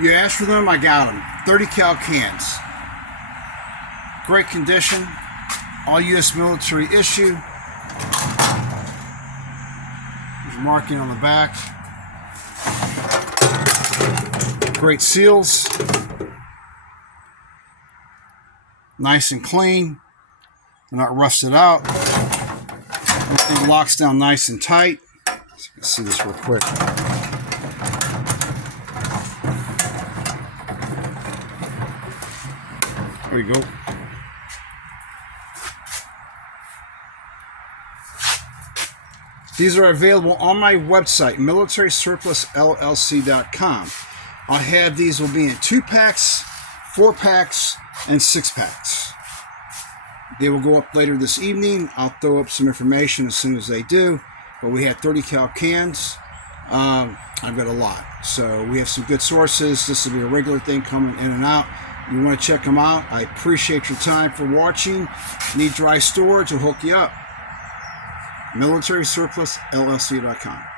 You asked for them, I got them. 30 cal cans. Great condition. All U.S. military issue. There's marking on the back. Great seals. Nice and clean. They're not rusted out. Everything locks down nice and tight. So you can see this real quick. There you go. These are available on my website, militarysurplusllc.com. I'll have these will be in 2-packs, 4-packs, and 6-packs. They will go up later this evening. I'll throw up some information as soon as they do. But we had 30 cal cans. I've got a lot. So we have some good sources. This will be a regular thing coming in and out. You want to check them out. I appreciate your time for watching. Need dry storage? We'll hook you up. militarysurplusllc.com.